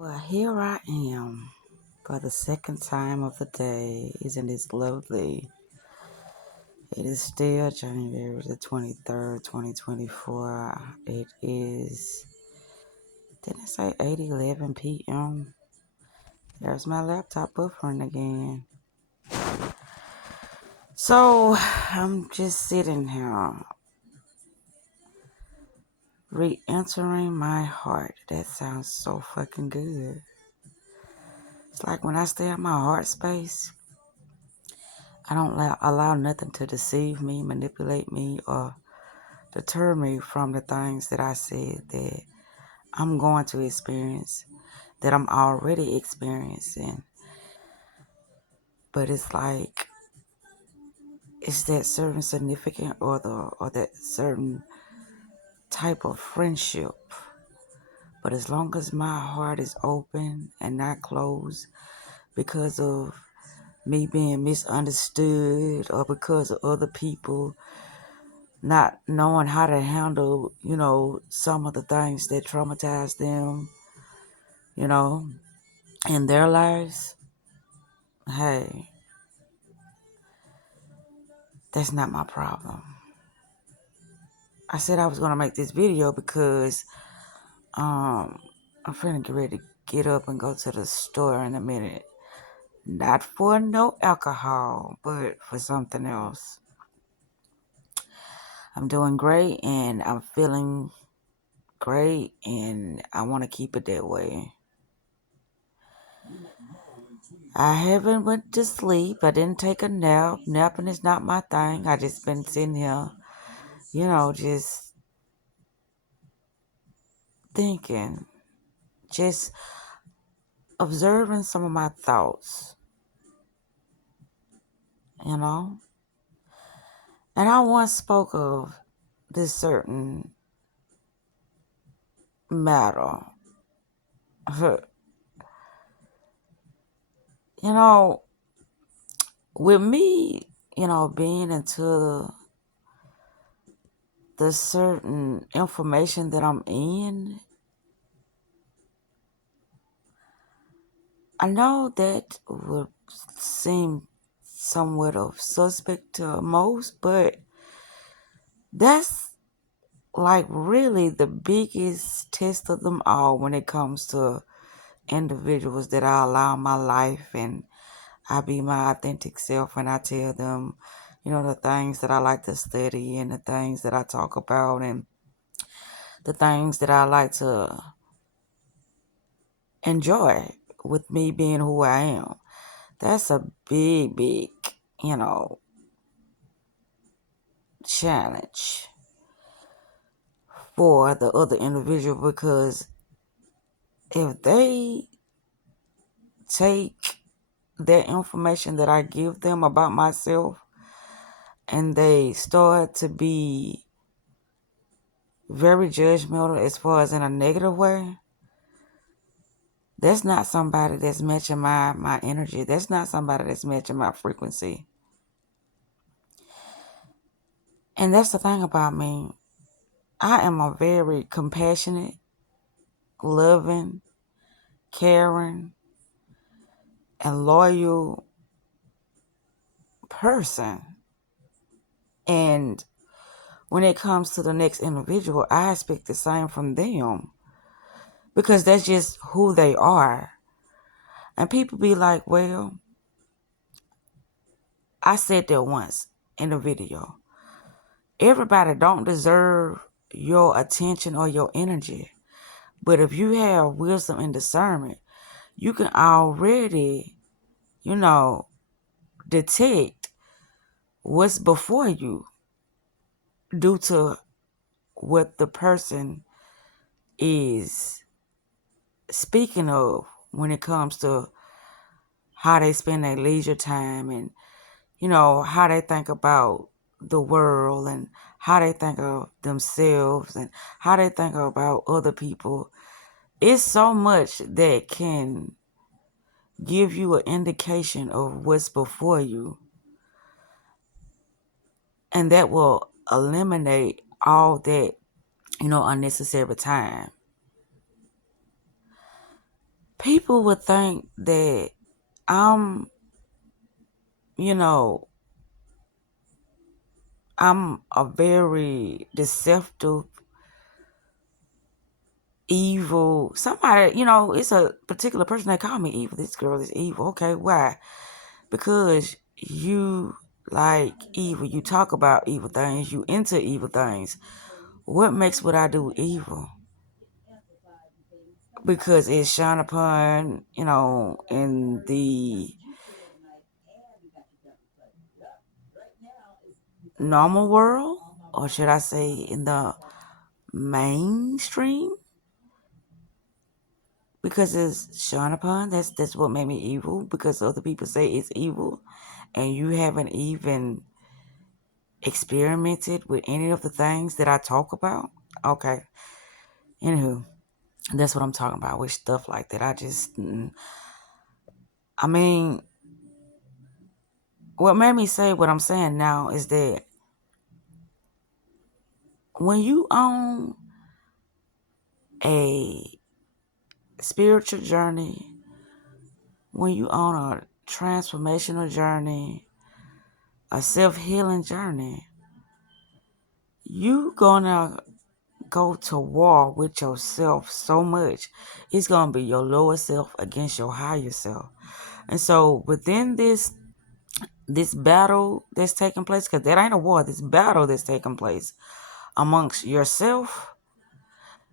Well, here I am for the second time of the day. Isn't this lovely? It is still January the 23rd, 2024. It is, didn't it say 8:11 p.m.? There's my laptop buffering again. So, I'm just sitting here re-entering my heart. That sounds so fucking good. It's like when I stay in my heart space, I don't allow nothing to deceive me, manipulate me, or deter me from the things that I said that I'm going to experience, that I'm already experiencing. But it's like, it's that certain significant other or that certain type of friendship. But as long as my heart is open and not closed because of me being misunderstood or because of other people not knowing how to handle, some of the things that traumatize them, you know, in their lives, hey, that's not my problem. I said I was going to make this video because I'm finna get ready to get up and go to the store in a minute. Not for no alcohol, but for something else. I'm doing great and I'm feeling great and I want to keep it that way. I haven't went to sleep. I didn't take a nap. Napping is not my thing. I just been sitting here, just thinking, just observing some of my thoughts, you know. And I once spoke of this certain matter. You know, with me, being into the certain information that I'm in, I know that would seem somewhat of suspect to most, but that's like really the biggest test of them all when it comes to individuals that I allow in my life and I be my authentic self and I tell them, the things that I like to study and the things that I talk about and the things that I like to enjoy with me being who I am. That's a big, big, you know, challenge for the other individual because if they take that information that I give them about myself and they start to be very judgmental as far as in a negative way, that's not somebody that's matching my energy. That's not somebody that's matching my frequency. And that's the thing about me. I am a very compassionate, loving, caring, and loyal person. And when it comes to the next individual, I expect the same from them because that's just who they are. And people be like, well, I said that once in a video. Everybody don't deserve your attention or your energy. But if you have wisdom and discernment, you can already, detect what's before you due to what the person is speaking of when it comes to how they spend their leisure time and, how they think about the world and how they think of themselves and how they think about other people. It's so much that can give you an indication of what's before you. And that will eliminate all that, unnecessary time. people would think that I'm, you know, I'm a very deceptive, evil somebody. It's a particular person that call me evil. This girl is evil. Okay, why? Because you like evil. You talk about evil things. You into evil things. What makes what I do evil? Because it's shone upon, in the normal world, or should I say in the mainstream? Because it's shone upon. That's what made me evil. Because other people say it's evil, and you haven't even experimented with any of the things that I talk about. Okay. Anywho, that's what I'm talking about with stuff like that. I mean, what made me say what I'm saying now is that when you own a spiritual journey, when you own a transformational journey, a self-healing journey, you gonna go to war with yourself so much. It's gonna be your lower self against your higher self. And so within this battle that's taking place, because that ain't a war, this battle that's taking place amongst yourself,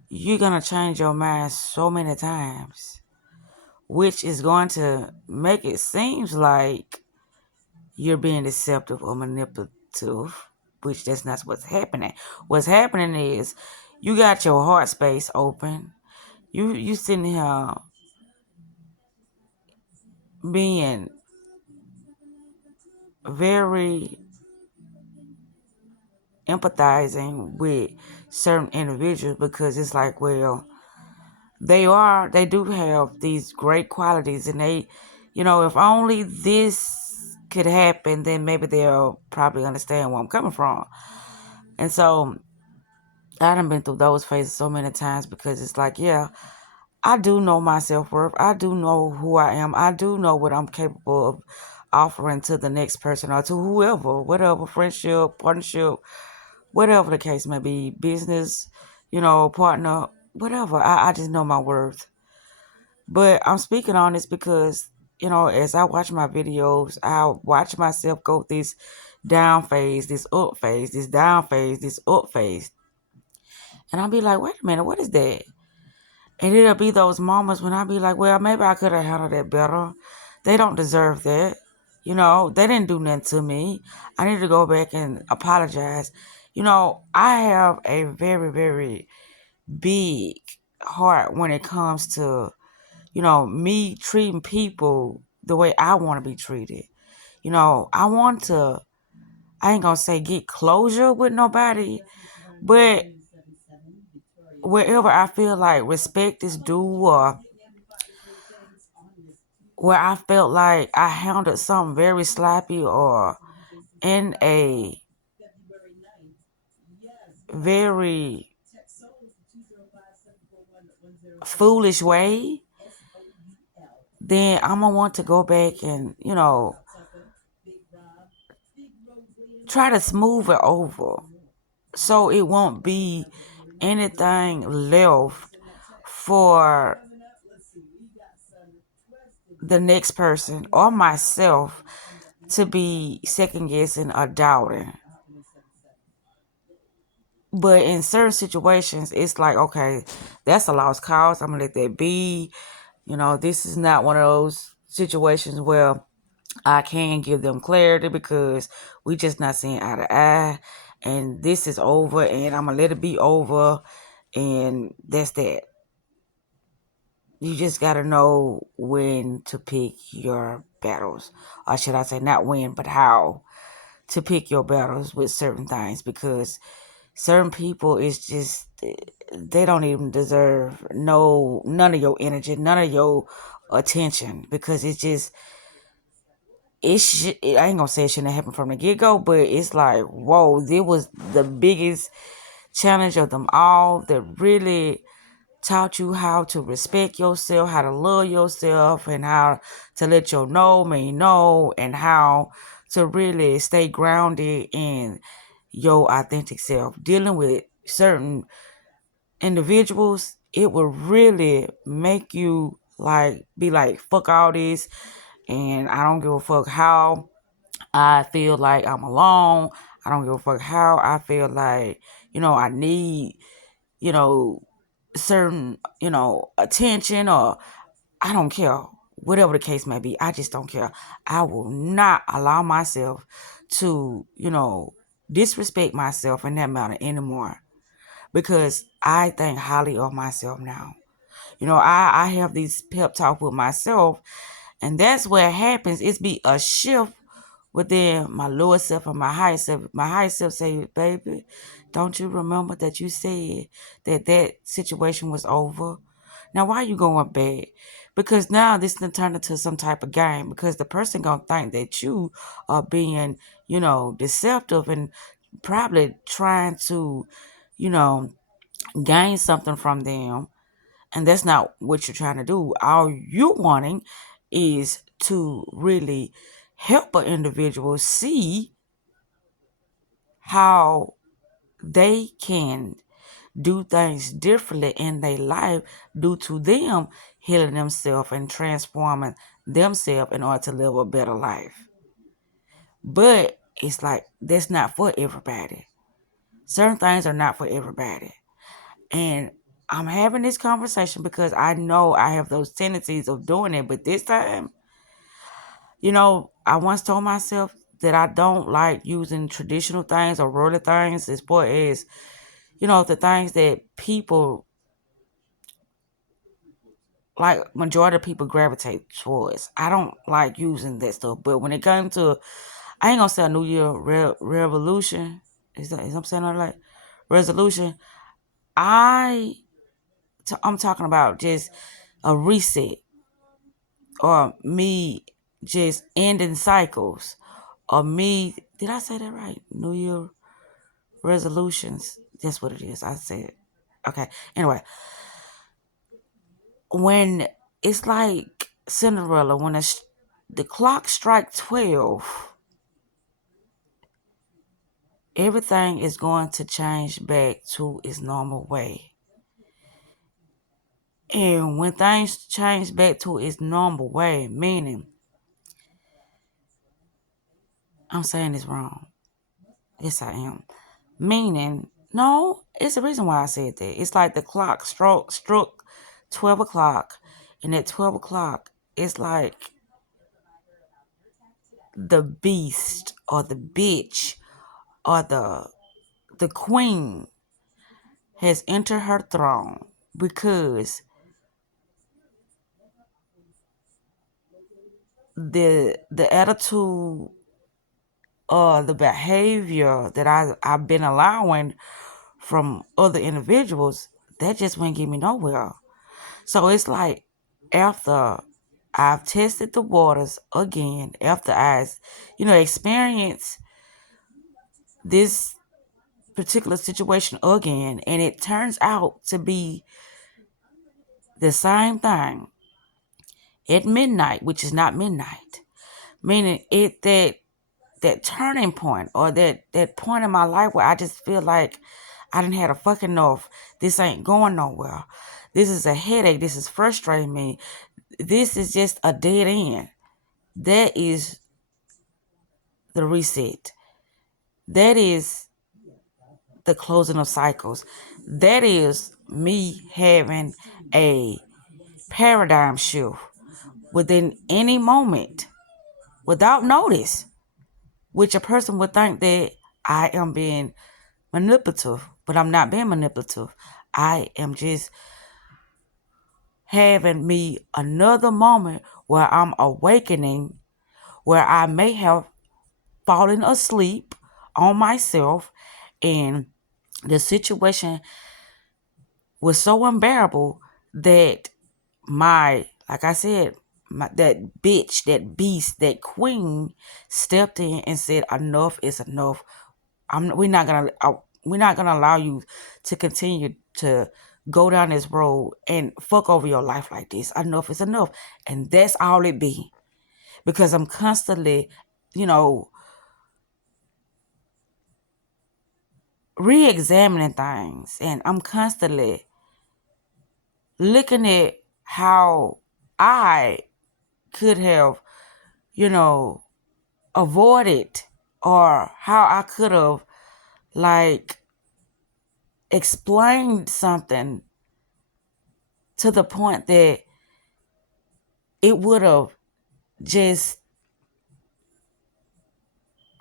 you're gonna change your mind so many times, which is going to make it seems like you're being deceptive or manipulative, which that's not what's happening. What's happening is you got your heart space open. You sitting here being very empathizing with certain individuals, because it's like, well, they do have these great qualities, and they, if only this could happen, then maybe they'll probably understand where I'm coming from. And so I done been through those phases so many times, because it's like, yeah, I do know my self-worth. I do know who I am. I do know what I'm capable of offering to the next person, or to whoever, whatever, friendship, partnership, whatever the case may be, business, partner, whatever. I just know my worth. But I'm speaking on this because, as I watch my videos, I watch myself go this down phase, this up phase, this down phase, this up phase. And I'll be like, wait a minute, what is that? And it'll be those moments when I'll be like, well, maybe I could have handled that better. They don't deserve that. They didn't do nothing to me. I need to go back and apologize. I have a very, very big heart when it comes to, me treating people the way I want to be treated. I ain't gonna say get closure with nobody, but wherever I feel like respect is due, or where I felt like I handled something very sloppy or in a very foolish way, then I'm gonna want to go back and, try to smooth it over, so it won't be anything left for the next person or myself to be second guessing or doubting. But in certain situations, it's like, okay, that's a lost cause. I'm gonna let that be. This is not one of those situations where I can give them clarity, because we just not seeing eye to eye, and this is over, and I'm gonna let it be over, and that's that. You just gotta know when to pick your battles, or should I say, not when, but how to pick your battles with certain things, because certain people is just, they don't even deserve none of your energy, none of your attention, because it's just, I ain't gonna say it shouldn't have happened from the get-go, but it's like, whoa, this was the biggest challenge of them all that really taught you how to respect yourself, how to love yourself, and how to let your no mean no, and how to really stay grounded in your authentic self. Dealing with certain individuals, it will really make you like be like, fuck all this, and I don't give a fuck how I feel like I'm alone. I don't give a fuck how I feel like, I need, you know, certain, attention, or I don't care. Whatever the case may be, I just don't care. I will not allow myself to, disrespect myself in that manner anymore, because I think highly of myself now. I have these pep talk with myself, and that's where it happens. It's be a shift within my lower self and my higher self. My higher self say, baby, don't you remember that you said that situation was over? Now, why you going back? Because now this done turned into some type of game, because the person gonna think that you are being, deceptive, and probably trying to, you know, gain something from them. And that's not what you're trying to do. All you wanting is to really help an individual see how they can do things differently in their life due to them healing themselves and transforming themselves in order to live a better life. But it's like that's not for everybody. Certain things are not for everybody. And I'm having this conversation because I know I have those tendencies of doing it. But this time, I once told myself that I don't like using traditional things or worldly things as far as, the things that people, like majority of people gravitate towards. I don't like using that stuff. But when it comes to, I ain't gonna say a New Year revolution. Is I'm saying that like resolution? I'm talking about just a reset, or me just ending cycles, or me. Did I say that right? New Year resolutions. That's what it is. I said. Okay. Anyway, when it's like Cinderella, when the clock strikes 12, everything is going to change back to its normal way. And when things change back to its normal way, meaning, I'm saying this wrong. Yes, I am. Meaning, no, it's the reason why I said that. It's like the clock struck 12 o'clock, and at 12 o'clock, it's like the beast or the bitch or the queen has entered her throne, because the attitude or the behavior that I've been allowing from other individuals, that just won't get me nowhere. So it's like, after I've tested the waters again, after I, experienced this particular situation again, and it turns out to be the same thing at midnight, which is not midnight, meaning that turning point, or that point in my life where I just feel like I didn't had a fucking enough. This ain't going nowhere. This is a headache. This is frustrating me. This is just a dead end. That is the reset. That is the closing of cycles. That is me having a paradigm shift within any moment without notice, which a person would think that I am being manipulative, but I'm not being manipulative. I am just having me another moment where I'm awakening, where I may have fallen asleep on myself, and the situation was so unbearable that like I said, that bitch, that beast, that queen stepped in and said, enough is enough. We're not gonna allow you to continue to go down this road and fuck over your life like this. Enough is enough. And that's all it be. Because I'm constantly, re-examining things, and I'm constantly looking at how I could have, avoided, or how I could have explained something to the point that it would have just,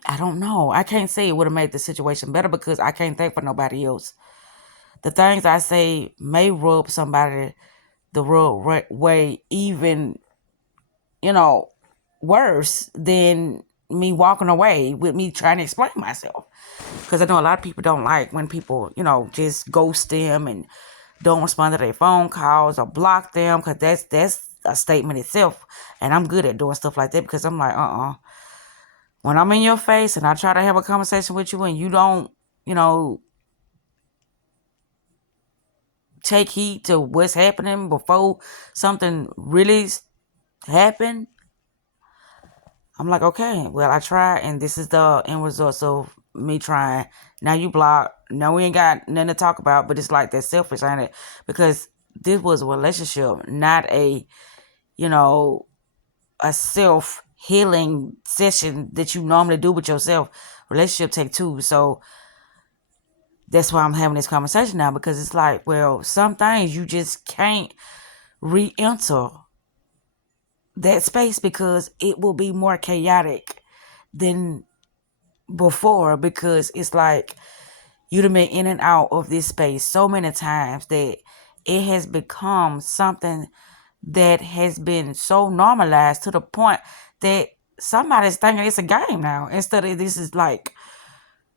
I don't know. I can't say it would have made the situation better because I can't think for nobody else. The things I say may rub somebody the wrong way, even, worse than me walking away with me trying to explain myself. Because I know a lot of people don't like when people, just ghost them and don't respond to their phone calls or block them, because that's a statement itself. And I'm good at doing stuff like that because I'm like, when I'm in your face and I try to have a conversation with you and you don't, take heed to what's happening before something really happened, I'm like, okay, well, I tried, and this is the end result of me trying. Now you block. Now we ain't got nothing to talk about, but it's like that selfish, ain't it? Because this was a relationship, not a, a self-healing session that you normally do with yourself. Relationship take two, so that's why I'm having this conversation now, because it's like, well, some things you just can't re-enter that space because it will be more chaotic than before, because it's like you've been in and out of this space so many times that it has become something that has been so normalized to the point that somebody's thinking it's a game now instead of this is like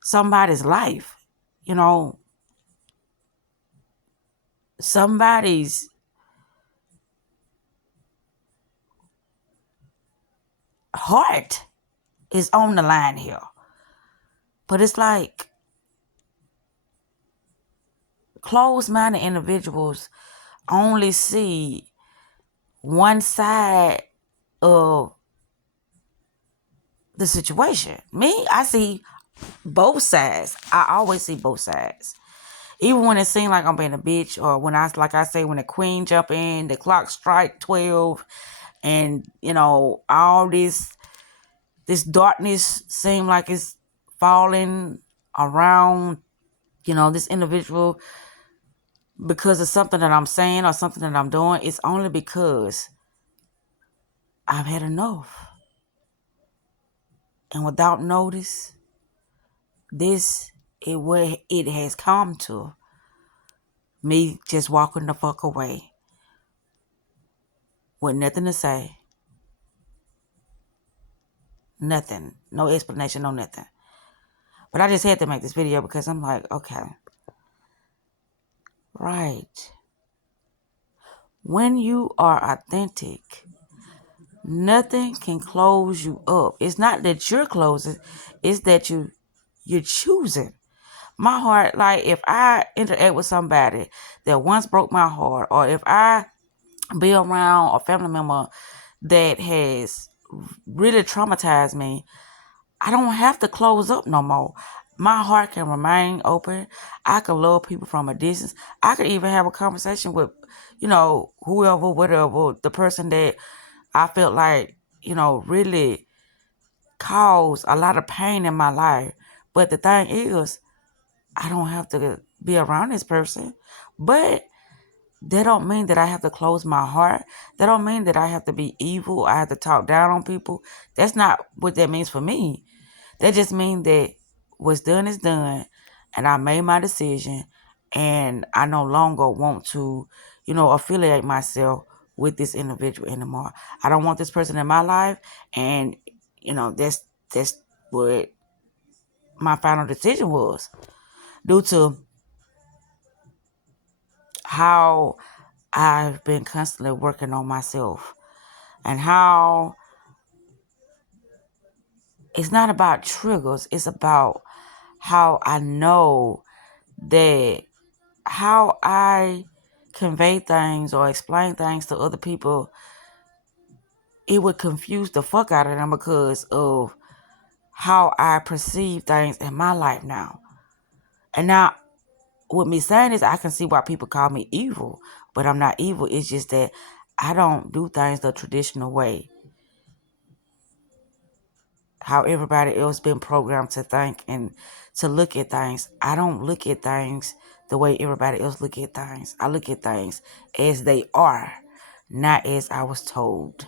somebody's life, somebody's heart is on the line here. But it's like closed-minded individuals only see one side of the situation. Me, I see both sides. I always see both sides. Even when it seems like I'm being a bitch, or when when the queen jump in, the clock strike 12, and all this darkness seem like it's falling around, this individual because of something that I'm saying or something that I'm doing. It's only because I've had enough. And without notice, this is where it has come to. Me just walking the fuck away with nothing to say. Nothing. No explanation, no nothing. But I just had to make this video because I'm like, okay. Right. When you are authentic, nothing can close you up. It's not that you're closing, it's that you're choosing. My heart, like if I interact with somebody that once broke my heart, or if I be around a family member that has really traumatized me, I don't have to close up no more. My heart can remain open. I can love people from a distance. I could even have a conversation with, whoever, whatever, the person that I felt like, really caused a lot of pain in my life. But the thing is, I don't have to be around this person. But that don't mean that I have to close my heart. That don't mean that I have to be evil. I have to talk down on people. That's not what that means for me. That just means that what's done is done, and I made my decision, and I no longer want to, affiliate myself with this individual anymore. I don't want this person in my life, and that's what my final decision was, due to how I've been constantly working on myself, and how it's not about triggers. It's about how I know that how I convey things or explain things to other people, it would confuse the fuck out of them because of how I perceive things in my life now. And now, with me saying this, I can see why people call me evil, but I'm not evil. It's just that I don't do things the traditional way. How everybody else been programmed to think and to look at things. I don't look at things the way everybody else look at things. I look at things as they are, not as I was told.